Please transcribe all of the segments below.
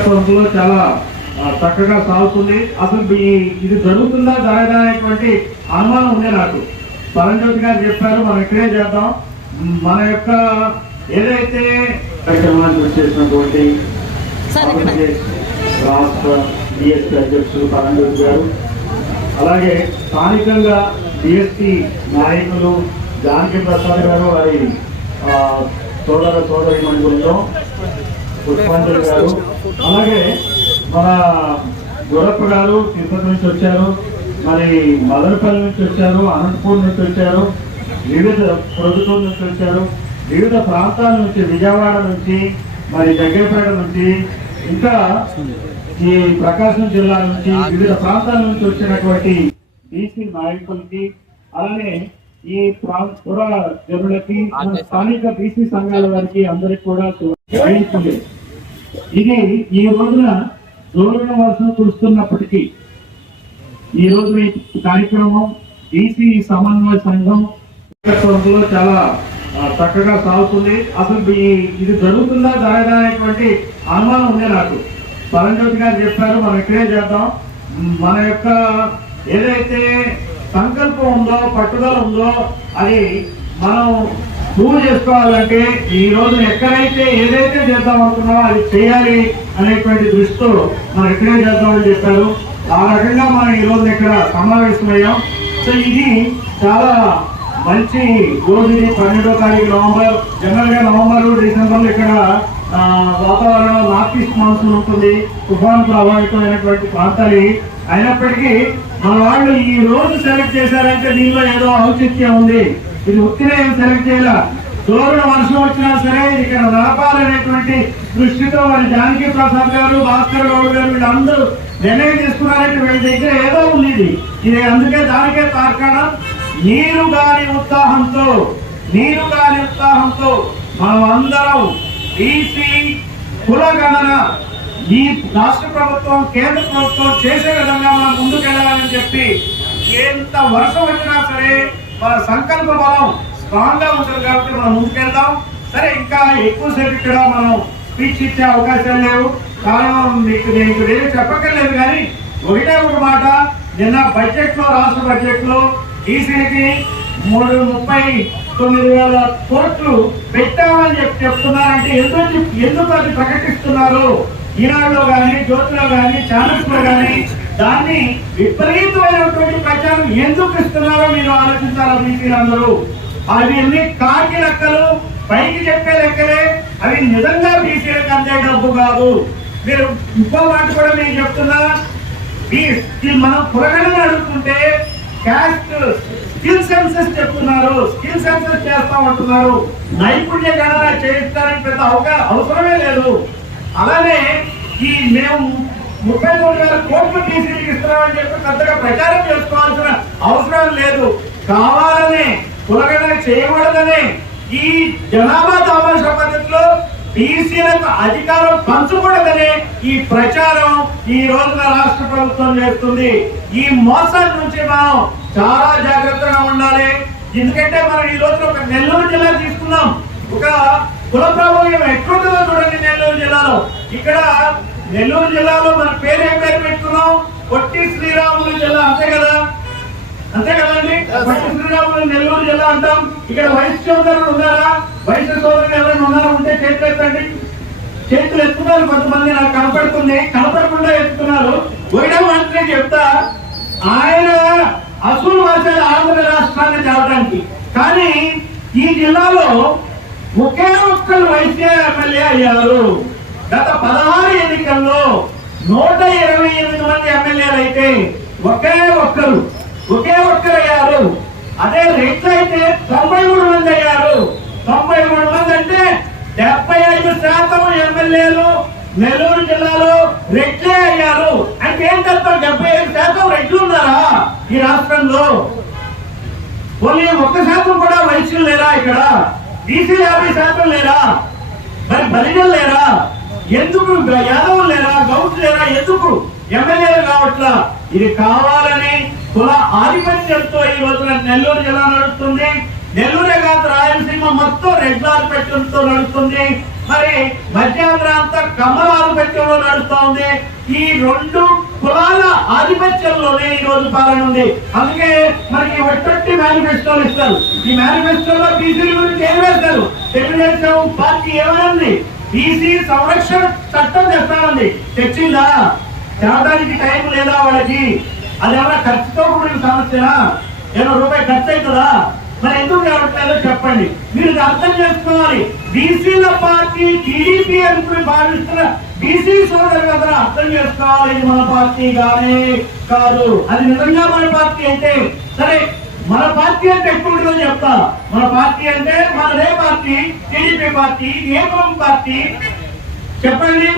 నాయకత్వంలో చాలా చక్కగా సాగుతుంది. అసలు ఇది జరుగుతుందా జరగదా అనేటువంటి అనుమానం ఉంది నాకు. పరంజ్యోతి గారు చెప్పారు, మనం ఇక్కడే చేద్దాం. మన యొక్క ఏదైతే కార్యక్రమాన్ని చేసినటువంటి రాష్ట్ర డిఎస్పీ అధ్యక్షులు పరంజ్యోతి గారు, అలాగే స్థానికంగా డిఎస్పీ నాయకులు జానకి ప్రసాద్ గారు, వారి సోదరి మండలంలో పుష్పాంజలి గారు, అలాగే మన గురప్ప గారు తిరుపతి నుంచి వచ్చారు, మరి మదనపల్లి నుంచి వచ్చారు, అనంతపూర్ నుంచి వచ్చారు, వివిధ ప్రభుత్వం నుంచి వచ్చారు, వివిధ ప్రాంతాల నుంచి, విజయవాడ నుంచి, మరి జగ్గైపేట నుంచి, ఇంకా ఈ ప్రకాశం జిల్లా నుంచి, వివిధ ప్రాంతాల నుంచి వచ్చినటువంటి బీసీ నాయకులకి, అలానే ఈ పుర జనులకి, స్థానిక బీసీ సంఘాల వారికి అందరికి కూడా ఇది ఈ రోజున జోరున వర్షం కురుస్తున్నప్పటికీ ఈ రోజు ఈ కార్యక్రమం బీసీ సమన్వయ సంఘం నాయకత్వంలో చాలా చక్కగా సాగుతుంది. అసలు ఇది జరుగుతుందా జరగదా అనేటువంటి అనుమానం ఉంది నాకు. పరంజ్యోతి గారు చెప్పారు, మనం ఇక్కడే చేద్దాం. మన యొక్క ఏదైతే సంకల్పం ఉందో, పట్టుదల ఉందో, అది మనం ప్రూవ్ చేసుకోవాలంటే ఈ రోజు ఎక్కడైతే ఏదైతే చేద్దాం అనుకున్నామో అది చేయాలి అనేటువంటి దృష్టితో మనం ఇక్కడే చేద్దామని చెప్పారు. ఆ రకంగా మనం ఈ రోజు ఇక్కడ సమావేశమయ్యాం. సో ఇది చాలా మంచి రోజు. 12వ తారీఖు నవంబర్. జనరల్ గా నవంబర్ డిసెంబర్ లో ఇక్కడ వాతావరణం నార్త్ ఈస్ట్ మాన్సూన్ ఉంటుంది, తుఫాను ప్రభావితమైనటువంటి ప్రాంతాలు. అయినప్పటికీ మన వాళ్ళు ఈ రోజు సెలెక్ట్ చేశారంటే దీనిలో ఏదో ఔచిత్యం ఉంది. ఇది ఉత్తినే సెలెక్ట్ చేయాల, జోరున వర్షం వచ్చినా సరే ఇక్కడ నడపాలనేటువంటి దృష్టితో వారి జానకి ప్రసాద్ గారు, భాస్కర్ గౌడ్ గారు వీళ్ళందరూ నిర్ణయం తీసుకున్నారంటే వీళ్ళ దగ్గర ఏదో ఉంది. ఇది అందుకే దానికే తార్కాణం. నీరు గాని ఉత్సాహంతో మనం అందరం బీసీ కులగణన ఈ రాష్ట్ర ప్రభుత్వం, కేంద్ర ప్రభుత్వం చేసే విధంగా మనం ముందుకెళ్ళాలని చెప్పి, ఎంత వర్షం వచ్చినా సరే మన సంకల్ప బలం స్ట్రాంగ్ గా ఉంటుంది కాబట్టి మనం ముందుకెళ్దాం. సరే, ఇంకా ఎక్కువసేపు ఇక్కడ మనం స్పీచ్ ఇచ్చే అవకాశాలు లేవు, కారణం మీకు నేను వేరే చెప్పక్కర్లేదు. కానీ ఒకటే ఒక మాట, నిన్న బడ్జెట్ లో, రాష్ట్ర బడ్జెట్ లో ఈసీకి 39,000 కోట్లు పెట్టామని చెప్తున్నారంటే ఎందుకు అది ప్రకటిస్తున్నారు? ఈనాడులో కానీ, జ్యోతిలో కానీ, ఛానల్స్ లో కానీ దాన్ని విపరీతమైనటువంటి ప్రచారం ఎందుకు ఇస్తున్నారో మీరు ఆలోచించాలా బీసీలందరూ. అవి అన్ని కాకి లెక్కలు, పైకి చెప్పే లెక్కలే. అవి నిజంగా బీసీలకు అందే డబ్బు కాదు. మీరు ఇంకో మాట కూడా మీకు చెప్తున్నా, మనం కులగణన అడుగుతుంటే క్యాస్ట్ స్కిల్ సెన్సెస్ చెప్తున్నారు, స్కిల్ సెన్సెస్ చేస్తామంటున్నారు. నైపుణ్య గణన చేయిస్తారని పెద్ద అవసరమే లేదు. అలానే ఈ మేము 33,000 కోట్లు బీసీలకు ఇస్తున్నామని చెప్పి పెద్దగా ప్రచారం చేసుకోవాల్సిన అవసరం లేదు. కావాలనే కులగణన చేయకూడదనే ఈ జనాభా దామాష పద్ధతిలో బీసీలకు అధికారం పంచకూడదనే ఈ ప్రచారం ఈ రోజున రాష్ట్ర ప్రభుత్వం చేస్తుంది. ఈ మోసం నుంచి మనం చాలా జాగ్రత్తగా ఉండాలి. ఎందుకంటే మనం ఈ రోజున ఒక నెల్లూరు జిల్లా తీసుకున్నాం. ఒక కుల ప్రభావం ఎట్లుంటుందో చూడండి నెల్లూరు జిల్లాలో. ఇక్కడ నెల్లూరు జిల్లాలో మన పేరు ఏం పేరు పెట్టుకున్నాం? పొట్టి శ్రీరాములు జిల్లా, అంతే కదండి. పొట్టి శ్రీరాములు నెల్లూరు జిల్లా అంటాం. ఇక్కడ వైస్ సోదరులు ఉన్నారా? వైస్ సోదరులు ఎవరైనా ఉన్నారా? ఉంటే చేతులు ఎత్తండి. చేతులు ఎత్తున్నారు కొంతమంది, నాకు కనపడుతుంది. కనపడకుండా ఎత్తుతున్నారు. ఒకటే మంత్రి చెప్తా, ఆయన అసలు వాసాలు ఆంధ్ర రాష్ట్రాన్ని తేవడానికి. కానీ ఈ జిల్లాలో ఒకే ఒక్కరు వైసీపీ ఎమ్మెల్యే అయ్యారు. గత 16 ఎన్నికల్లో 128 మంది ఎమ్మెల్యేలు అయితే ఒకే ఒక్కరు అయ్యారు. అదే రెడ్లు అయితే 93 మంది అయ్యారు. 93 మంది అంటే 75% ఎమ్మెల్యేలు నెల్లూరు జిల్లాలో రెడ్లే అయ్యారు. అంటే ఏంటంటే 75% రెడ్లు ఉన్నారా ఈ రాష్ట్రంలో? పోనీ 1% కూడా వైశ్యులు లేరా? ఇక్కడ బీసీ 50% లేరా? మరి బలిజలు లేరా? ఎందుకు యాదవులు లేరా? గౌడ్లు లేరా? ఎందుకు ఎమ్మెల్యేలు కావట్లా? ఇది కావాలని కుల ఆధిపత్యంతో ఈ రోజున నెల్లూరు జిల్లా నడుస్తుంది. నెల్లూరే కాదు, రాయలసీమ మొత్తం రెడ్ల ఆధిపత్యంతో నడుస్తుంది. మరి మధ్యాంధ్ర అంతా కమ్మల ఆధిపత్యంలో నడుస్తా ఉంది. ఈ రెండు కులాల ఆధిపత్యంలోనే ఈ రోజు పాలన ఉంది. అందుకే మనకి ఒట్టొట్టి మేనిఫెస్టోలు ఇస్తారు. ఈ మేనిఫెస్టోలో బీసీల గురించి ఏం వేస్తారు? తెలుగుదేశం పార్టీ ఏమైంది? బీసీ సంరక్షణ చట్టం తెస్తానండి. తెచ్చిందా? తేవడానికి టైం లేదా వాళ్ళకి? అది ఏమైనా ఖర్చుతో కూడిన సమస్యనా? ఏమో రూపాయి ఖర్చు అవుతుందా? మరి ఎందుకు తేవట్లేదో చెప్పండి. మీరు అర్థం చేసుకోవాలి. బీసీల పార్టీ టీడీపీ అని భావిస్తున్న బీసీ సోదరు కదా అర్థం చేసుకోవాలి. ఇది మన పార్టీ కానీ కాదు. అది నిజంగా మన పార్టీ అయితే సరే. మన పార్టీ అంటే ఎక్కువ చెప్తా. మన పార్టీ అంటే మనదే పార్టీ, టీడీపీ పార్టీ. ఏ పార్టీ చెప్పండి?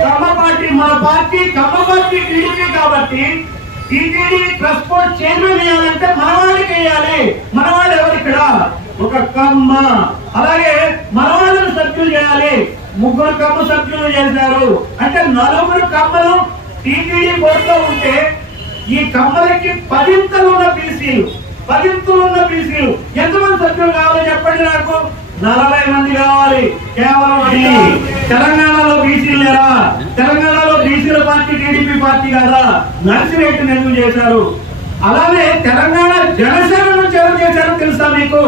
కమ్మ పార్టీ. మన పార్టీ కమ్మ పార్టీ టీడీపీ కాబట్టి టీటీడీ ట్రాన్స్పోర్ట్ చైర్మన్ వేయాలంటే మనవాడికి వేయాలి. మనవాడు ఎవరు ఇక్కడ? ఒక కమ్మ. అలాగే మనవాళ్ళను సభ్యులు చేయాలి. 3 కమ్మ సభ్యులు చేశారు అంటే 4 కమ్మలు టీటీడీ బోర్డులో ఉంటే ఈ కమ్మలకి 10 ఉన్న బీసీలు ఎంతమంది సభ్యులు కావాలో చెప్పండి నాకు. 40 మంది కావాలి కేవలం. తెలంగాణలో బీసీలు లేరా? తెలంగాణలో బీసీల పార్టీ టీడీపీ పార్టీ కదా. నర్సిరెడ్డిని ఎందుకు చేశారు? అలానే తెలంగాణ జనసేన నుంచి ఎవరు చేశారో తెలుసా మీకు?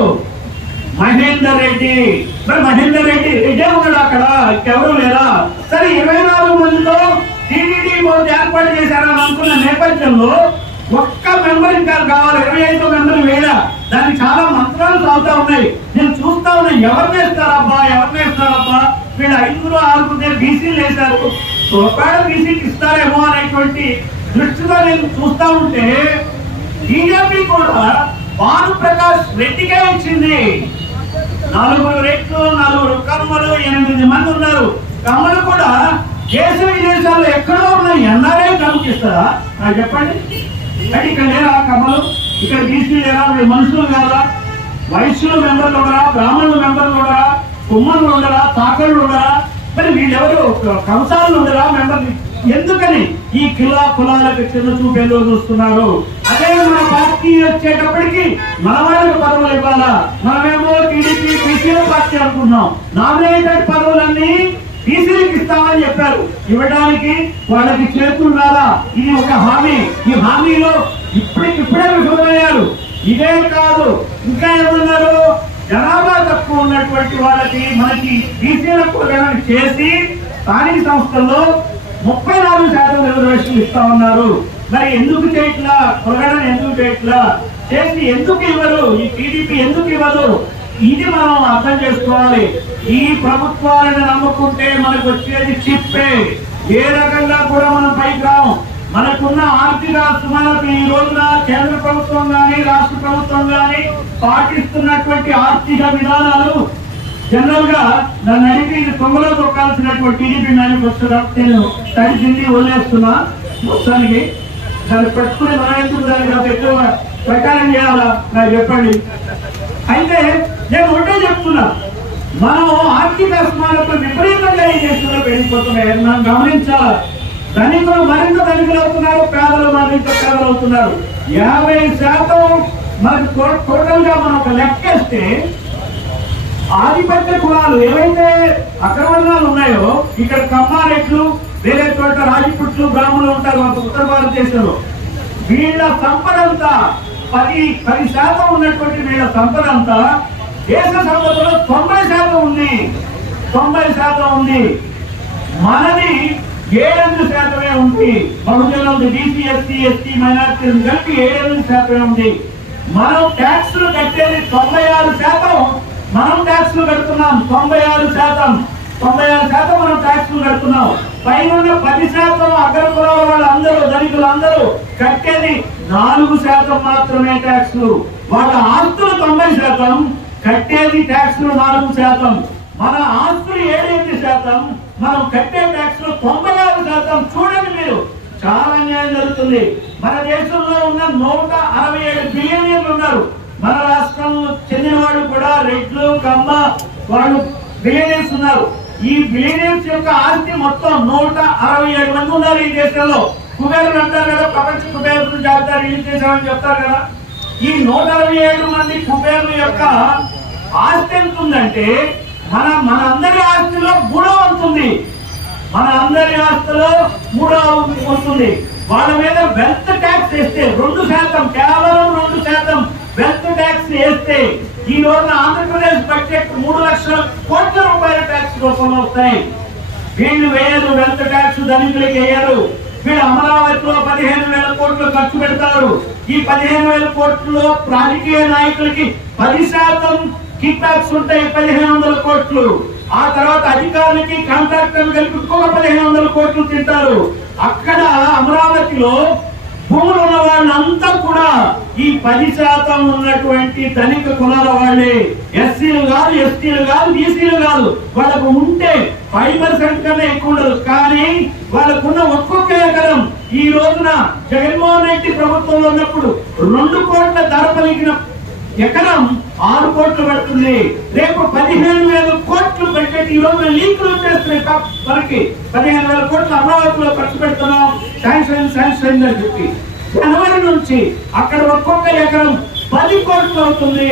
మహేందర్ రెడ్డి. మరి మహేందర్ రెడ్డి ఇదే ఉన్నాడు అక్కడ, ఎవరు లేరా? సరే 24 మందితో టీటీడీ బోర్డు ఏర్పాటు చేశారని అనుకున్న నేపథ్యంలో ఒక్క మెంబర్ ఇంకా కావాలి. 25 మెంబర్లు వేయరా? దానికి చాలా మంత్రాలు సాగుతా ఉన్నాయి. నేను చూస్తా ఉన్నా ఎవరిని వేస్తారబ్బా. వీళ్ళు 5-6 బీసీలు వేశారు. ఒకవేళ బీసీకి ఇస్తారేమో అనేటువంటి దృష్టితో నేను చూస్తా ఉంటే బీజేపీ కూడా భానుప్రకాష్ రెడ్డికే ఇచ్చింది. 4 రెట్లు, 4 కమ్మలు, 8 మంది ఉన్నారు. కమ్మలు కూడా దేశ విదేశాల్లో ఎక్కడో ఉన్నాయి. ఎన్ఆర్ఐ కమ్ముకిస్తారా నాకు చెప్పండి? అంటే ఇక్కడ లేరా కమ్మలు? ఇక్కడ బీసీలు లేరా? మనుషులు కాదా? వైశ్యుల మెంబర్లు ఉండరా? బ్రాహ్మణుల మెంబర్లు ఉండరా? కుమ్మలు ఉండరా? తాకళ్ళు ఉండరా? మరి వీళ్ళెవరు కంసాలు ఉండరా మెంబర్లు? ఎందుకని ఈ కులాలకు చిన్న చూపేదో చూస్తున్నారు? అదే మన పార్టీ వచ్చేటప్పటికి మన వాళ్ళకి పదవులు ఇవ్వాలా? మనమేమో టీడీపీ బీసీల పార్టీ అనుకున్నాం. నామినేటెడ్ పదవులన్నీ బీసీలకు ఇస్తామని చెప్పారు. ఇవ్వడానికి వాళ్ళకి చేతులున్నారా? ఇది ఒక హామీ. ఈ హామీలో ఇప్పుడే విఫలమయ్యారు. ఇదే కాదు, ఇంకా ఏమన్నారు? జనాభా తక్కువ ఉన్నటువంటి వాళ్ళకి మనకి బీసీలకు చేసి స్థానిక సంస్థల్లో 34% రిజర్వేషన్లు ఇస్తా ఉన్నారు. మరి ఎందుకు చేయట్లా? కొరగడని ఎందుకు చేయట్లా? చేసి ఎందుకు ఇవ్వరు? ఈ టీడీపీ ఎందుకు ఇవ్వదు? ఇది మనం అర్థం చేసుకోవాలి. ఈ ప్రభుత్వాలను నమ్ముకుంటే మనకు వచ్చేది చిప్పే. ఏ రకంగా కూడా మనం పైకి రాము. మనకున్న ఆర్థిక సుమారు ఈ రోజున కేంద్ర ప్రభుత్వం కానీ రాష్ట్ర ప్రభుత్వం కానీ పాటిస్తున్నటువంటి ఆర్థిక విధానాలు జనరల్ గా నన్ను అడిగి ఇది తొంగలో తొక్కాల్సినటువంటి టీడీపీ మేనిఫెస్టో నేను తడిచింది వదిలేస్తున్నా. మొత్తానికి దాన్ని పెట్టుకుని మనం ఎందుకు దానికి ఎక్కువ ప్రచారం చేయాలా నాకు చెప్పండి. అయితే నేను ఒకటే చెప్తున్నా, మనం ఆర్థిక అసమానతలు విపరీతంగా ఏం చేస్తున్నా పెరిగిపోతున్నాయి. మనం గమనించాలి. ధనికులు మరింత ధనికులు అవుతున్నారు, పేదలు మరింత పేదలు అవుతున్నారు. 50% మనకు టోటల్ గా మనం ఒక లెక్కేస్తే ఆధిపత్య కులాలు ఏవైతే అగ్రవర్ణాలు ఉన్నాయో, ఇక్కడ కమ్మారెడ్లు, వేరే చోట రాజపుట్లు, బ్రాహ్మణులు ఉంటారు ఉత్తర భారతదేశంలో. వీళ్ళ సంపద అంతా 10% ఉన్నటువంటి వీళ్ళ సంపద అంతా దేశ సంపదలో 90% ఉంది. 90% ఉంది. మనది 7% ఉంది. బహుజనులు బీసీ, ఎస్సీ, ఎస్టీ, మైనారిటీలు కలిపి 7% ఉంది. మనం ట్యాక్సులు కట్టేది 96%. మనం ట్యాక్సులు కడుతున్నాం 96% మనం ట్యాక్సులు కడుతున్నాం. పైన 10% అగ్రకులాల వాళ్ళందరూ ధనికులు అందరూ కట్టేది 4% మాత్రమే ట్యాక్సులు. వాళ్ళ ఆస్తులు 90%, కట్టేది ట్యాక్సులు 4%. మన ఆస్తులు 7-8%, మనం కట్టే ట్యాక్సులు 96%. చూడండి మీరు, చాలా అన్యాయం జరుగుతుంది. మన దేశంలో ఉన్న 167 బిలియనీర్లు ఉన్నారు. మన రాష్ట్రం చెందిన వాళ్ళు కూడా రెడ్లు, కమ్మ వాళ్ళు బిలియనీర్స్ ఉన్నారు. ఈ బిలియనీర్స్ యొక్క ఆస్తి మొత్తం 167 మంది ఉన్నారు ఈ దేశంలో. కుబేరులు అంటారు కదా, ప్రపంచ కుబేరులు జాబితా రిలీజ్ చేశామని చెప్తారు కదా. ఈ 167 మంది కుబేరుల యొక్క ఆస్తి ఎంత ఉందంటే మనందరి ఆస్తిలో 3వ వంతు ఉంది. మన అందరి ఆస్తిలో 3వ వంతు ఉంది. వాళ్ళ మీద వెల్త్ ట్యాక్స్ వేస్తే 2%, కేవలం 2% వెల్త్ ట్యాక్స్ వేస్తే ఈ రోజున ఆంధ్రప్రదేశ్ బడ్జెట్ 3 లక్షల కోట్ల రూపాయల ట్యాక్స్ రూపంలో వస్తాయి. వీళ్ళు వేయరు వెల్త్ ట్యాక్స్, ధనికులకి వేయరు. వీళ్ళు అమరావతిలో 15,000 కోట్లు ఖర్చు పెడతారు. ఈ 15,000 కోట్లలో రాజకీయ నాయకులకి 10% కిక్ బ్యాక్స్ ఉంటాయి, 1,500 కోట్లు. ఆ తర్వాత అధికారులకి కాంట్రాక్టర్లు కలిపి 1,500 కోట్లు తింటారు. అక్కడ అమరావతిలో భూములు ఉన్న వాళ్ళంతా కూడా ఈ 10% ఉన్నటువంటి ధనిక కులాల వాళ్ళే. ఎస్సీలు కాదు, ఎస్టీలు కాదు, బీసీలు కాదు. వాళ్ళకు ఉంటే 5% కన్నా ఎక్కువ ఉండదు. కానీ వాళ్ళకున్న ఒక్కొక్క ఎకరం ఈ రోజున జగన్మోహన్ రెడ్డి ప్రభుత్వంలో ఉన్నప్పుడు 2 కోట్ల ధర పలికిన ఎకరం 6 కోట్లు పడుతుంది. రేపు 15,000 కోట్లు బడ్జెట్ ఈ రోజు లీకులు వచ్చేస్తున్నాయి. మనకి 15,000 కోట్లు అమరావతిలో ఖర్చు పెడుతున్నాం, శాంక్షన్ అని చెప్పి జనవరి నుంచి అక్కడ ఒక్కొక్క ఎకరం 10 కోట్లు అవుతుంది.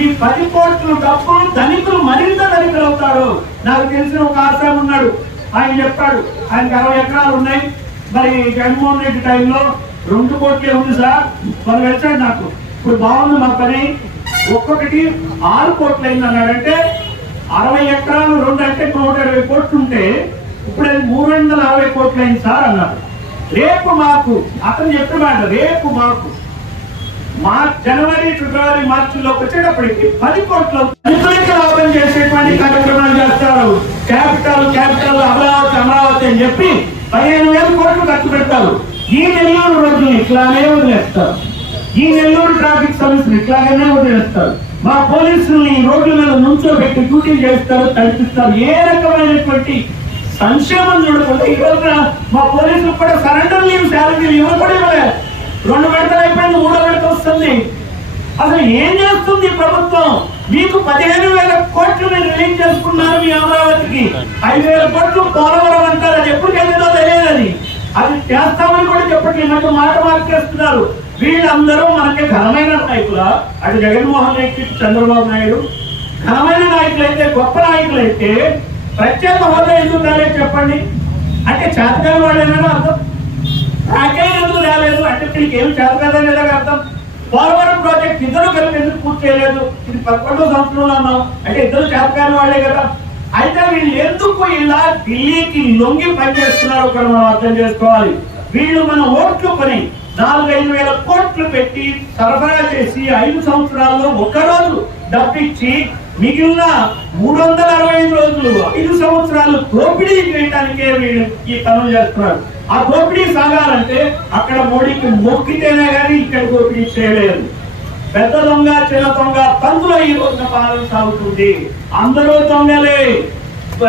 ఈ 10 కోట్లు డబ్బులు ధనికులు మరింత ధనికులు అవుతారు. నాకు తెలిసిన ఒక ఆశ్రమం ఉన్నాడు, ఆయన చెప్పాడు ఆయనకి 60 ఎకరాలు ఉన్నాయి. మరి జగన్మోహన్ రెడ్డి టైంలో 2 కోట్లే ఉంది సార్. వాళ్ళు వచ్చాడు నాకు, ఇప్పుడు బాగుంది మా పని, ఒక్కొక్కటి 6 కోట్లు అయింది అన్నాడంటే 60 ఎకరాలు 2 అంటే 120 కోట్లు ఉంటే ఇప్పుడు అది 360 కోట్లు అయింది సార్ అన్నాడు. రేపు మాకు అతను చెప్పినాడు, రేపు మాకు జనవరి, ఫిబ్రవరి, మార్చిలోకి వచ్చేటప్పటికి 10 కోట్లు లాభం చేసేటువంటి కార్యక్రమాలు చేస్తారు. క్యాపిటల్ అమరావతి అని చెప్పి 15,000 కోట్లు ఖర్చు పెడతారు. ఈ నెల్లూరు రోడ్లు ఇట్లానే వదిలేస్తారు. ఈ నెల్లూరు ట్రాఫిక్ సమస్యలు ఇట్లాగనే వదిలేస్తారు. మా పోలీసుల్ని రోడ్ల మీద నుంచోబెట్టి డ్యూటీలు చేస్తారు, తడిపిస్తారు. ఏ రకమైనటువంటి సంక్షేమం చూడకుండా ఈ రోజున మా పోలీసులు కూడా సరెండర్ లీవ్, శాలరీ లీవ్ కూడా ఇవ్వలేదు. 2 విడతలు అయిపోయింది, 3వ విడత వస్తుంది. అసలు ఏం చేస్తుంది ప్రభుత్వం? మీకు 15,000 కోట్లు రిలీజ్ చేసుకున్నారు మీ అమరావతికి. 5,000 కోట్లు పోలవరం అంటారు, అది ఎప్పుడు చెందిందో తెలియదు. అది చేస్తామని కూడా చెప్పట్లేదు, మనకు మాట మార్చేస్తున్నారు. వీళ్ళందరూ మనకి ఘనమైన నాయకుల, అటు జగన్మోహన్ రెడ్డి, చంద్రబాబు నాయుడు ఘనమైన నాయకులైతే, గొప్ప నాయకులైతే ప్రత్యేక హోదా ఎందుకు రాలేదు చెప్పండి? అంటే చేతకాని వాళ్ళు ఏమైనా అర్థం? రాకేం ఎందుకు రాలేదు అంటే వీళ్ళకి ఏమి చేతకాదని ఎలాగ అర్థం? పోలవరం ప్రాజెక్ట్ ఇద్దరు కలిపి ఎందుకు పూర్తి చేయలేదు? ఇది 11వ సంవత్సరంలో అన్నాం అంటే ఇద్దరు చేతకాని వాళ్ళే కదా. అయితే వీళ్ళు ఎందుకు ఇలా ఢిల్లీకి లొంగి పనిచేస్తున్నారో కూడా మనం అర్థం చేసుకోవాలి. వీళ్ళు మన ఓట్లు కొని 4-5 వేల కోట్లు పెట్టి సరఫరా చేసి 5 సంవత్సరాల్లో ఒక్కరోజు డబ్బిచ్చి మిగిలిన 365 రోజులు 5 సంవత్సరాలు దోపిడీ చేయడానికే వీళ్ళు ఈ పనులు చేస్తున్నారు. ఆ దోపిడీ సాగాలంటే అక్కడ మోడీకి మొక్కితేనే కానీ ఇక్కడ దోపిడీ చేయలేదు. పెద్ద దొంగ, చిన్న దొంగ పందులో ఈ రోజున పాలన సాగుతుంది. అందరూ దొంగలే.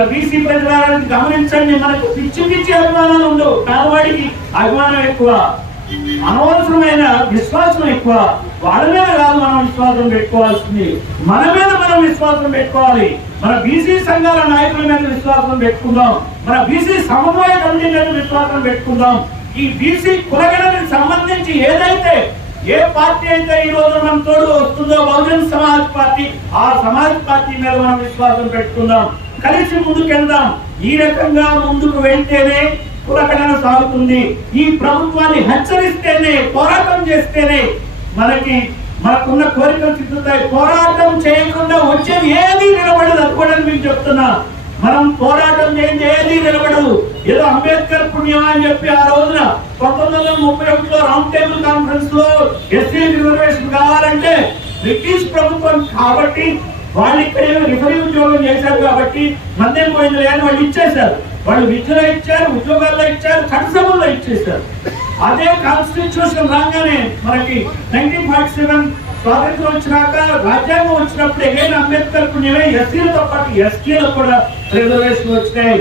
బీసీ ప్రజలను గమనించండి, మనకు పిచ్చి అభిమానాలు ఉండవు. పేదవాడికి అభిమానం ఎక్కువ, అనవసరమైన విశ్వాసం ఎక్కువ. వాళ్ళ మీద కాదు మనం విశ్వాసం పెట్టుకోవాల్సింది, మన మీద మనం విశ్వాసం పెట్టుకోవాలి. మన బీసీ సంఘాల నాయకుల మీద విశ్వాసం పెట్టుకుందాం, మన బీసీ సమన్వయ కమిటీ మీద విశ్వాసం పెట్టుకుందాం. ఈ బీసీ కులగణకు సంబంధించి ఏదైతే ఏ పార్టీ అయితే ఈ రోజు మన తోడు వస్తుందో బహుజన్ సమాజ్ పార్టీ, ఆ సమాజ్ పార్టీ మీద మనం విశ్వాసం పెట్టుకుందాం. కలిసి ముందుకెళ్దాం. ఈ రకంగా ముందుకు వెళ్తేనే కులగణన సాగుతుంది. ఈ ప్రభుత్వాన్ని హెచ్చరిస్తేనే, పోరాటం చేస్తేనే మనకున్న కోరికలు తిరుగుతాయి. పోరాటం చేయకుండా వచ్చేది ఏది నిలబడదు. అది కూడా మీకు చెప్తున్నా, మనం పోరాటం చేయండి ఏది నిలబడదు. ఏదో అంబేద్కర్ పుణ్యం అని చెప్పి ఆ రోజున 1931లో రౌండ్ టేబుల్ కాన్ఫరెన్స్ లో ఎస్సీ రిజర్వేషన్ కావాలంటే బ్రిటిష్ ప్రభుత్వం కాబట్టి వాళ్ళు ఇక్కడ రిఫరీ ఉద్యోగం చేశారు కాబట్టి మందేం పోయింది లేని వాళ్ళు ఇచ్చేశారు. వాళ్ళు విద్యలో ఇచ్చారు, ఉద్యోగాల్లో ఇచ్చారు, చట్టసభల్లో ఇచ్చేశారు. అదే కాన్స్టిట్యూషన్ రాగానే మనకి 1947 స్వాతంత్రం వచ్చినాక రాజ్యాంగం వచ్చినప్పుడు ఎగైనా అంబేద్కర్ పుణ్యమే ఎస్సీలతో పాటు ఎస్టీలకు కూడా రిజర్వేషన్ వచ్చినాయి.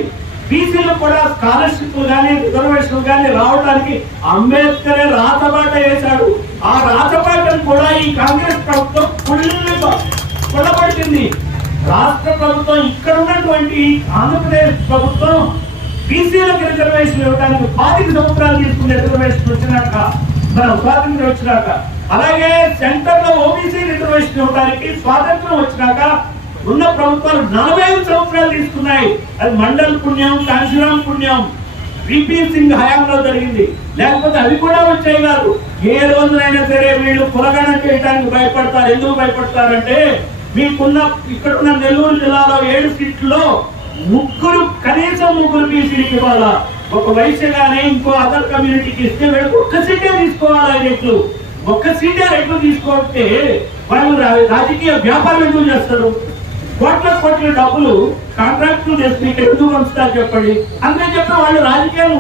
బీసీలు కూడా స్కాలర్షిప్లు కానీ రిజర్వేషన్లు కానీ రావడానికి అంబేద్కరే రాతబాట వేశాడు. ఆ రాతబాటను కూడా ఈ కాంగ్రెస్ ప్రభుత్వం కొల్లబట్టింది. రాష్ట్ర ప్రభుత్వం ఇక్కడ ఉన్నటువంటి ఆంధ్రప్రదేశ్ ప్రభుత్వం బీసీలకు రిజర్వేషన్ ఇవ్వడానికి 25 సంవత్సరాలు తీసుకునే రిజర్వేషన్ వచ్చినాక, మన స్వాతంత్రం వచ్చినాక, అలాగే సెంటర్ లో ఓబీసీ రిజర్వేషన్ ఇవ్వడానికి స్వాతంత్రం వచ్చినాక ఉన్న ప్రభుత్వాలు 45 సంవత్సరాలు తీసుకున్నాయి. అది మండల్ పుణ్యం, కాంశీరామ్ పుణ్యం, విపి సింగ్ హయాంలో జరిగింది. లేకపోతే అవి కూడా వచ్చాయి కాదు. ఏ రోజునైనా సరే వీళ్ళు కులగణన చేయడానికి భయపడతారు. ఎందుకు భయపడతారంటే మీకున్న ఇక్కడున్న నెల్లూరు జిల్లాలో 7 సీట్లలో కనీసం ముగ్గురు బీసీలకు ఇవ్వాలా. ఒక వైశ్య గానీ ఇంకో అదర్ కమ్యూనిటీకి ఇస్తే వీళ్ళకి ఒక్క సీటే తీసుకోవాలి. రెట్లు ఒక్క సీటే రెట్లు తీసుకోకపోతే వాళ్ళు రాజకీయ వ్యాపారం ఎందుకు చేస్తారు? కోట్ల డబ్బులు కాంట్రాక్టులు చేసి మీకు ఎందుకు పంచుతారు చెప్పండి. అందుకని చెప్పి వాళ్ళు రాజకీయాలను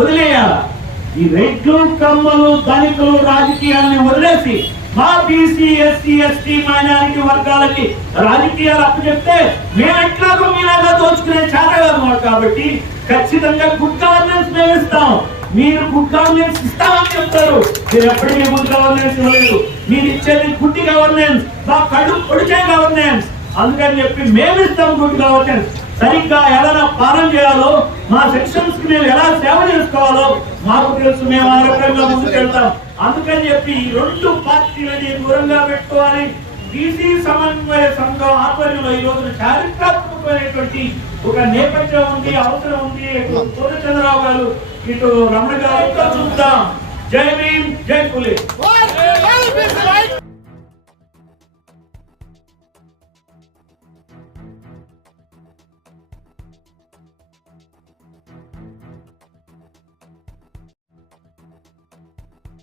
వదిలేయాలి. ఈ రెడ్లు, కమ్మలు, ధనికులు రాజకీయాన్ని వదిలేసి మా బీసీ, ఎస్సీ, ఎస్టీ, మైనారిటీ వర్గాలకి రాజకీయాలు అప్పచెప్తే మేము ఎట్లాగో మీలాగా దోచుకునే చేత కాదు మాకు. కాబట్టి ఖచ్చితంగా గుడ్ గవర్నెన్స్ మేము ఇస్తాం. మీరు గుడ్ గవర్నెన్స్ ఇస్తామని చెప్తారు, మీరు ఎప్పటికీ గుడ్ గవర్నెన్స్ ఇవ్వలేదు. మీరు ఇచ్చేది గుడ్ గవర్నెన్స్, మా కడుపు పొడిచే గవర్నెన్స్. అందుకని చెప్పి మేము ఇస్తాం గుడ్ గవర్నెన్స్. సరిగ్గా ఎలా పాలన చేయాలో, మా సెక్షన్స్ కి మేము ఎలా సేవ చేసుకోవాలో మాకు తెలుసు. మేము ఆ రకంగా ముందుకు వెళ్తాం. అందుకని చెప్పి ఈ 2 పార్టీలని దూరంగా పెట్టుకోవాలి. బీసీ సమన్వయ సంఘం ఆధ్వర్యంలో ఈ రోజున చారిత్రాత్మకమైనటువంటి ఒక నేపథ్యం ఉంది, అవసరం ఉంది. పూర్ణచంద్రరావు గారు, ఇటు రమణ గారు చూద్దాం. జై భీమ్, జై పులి.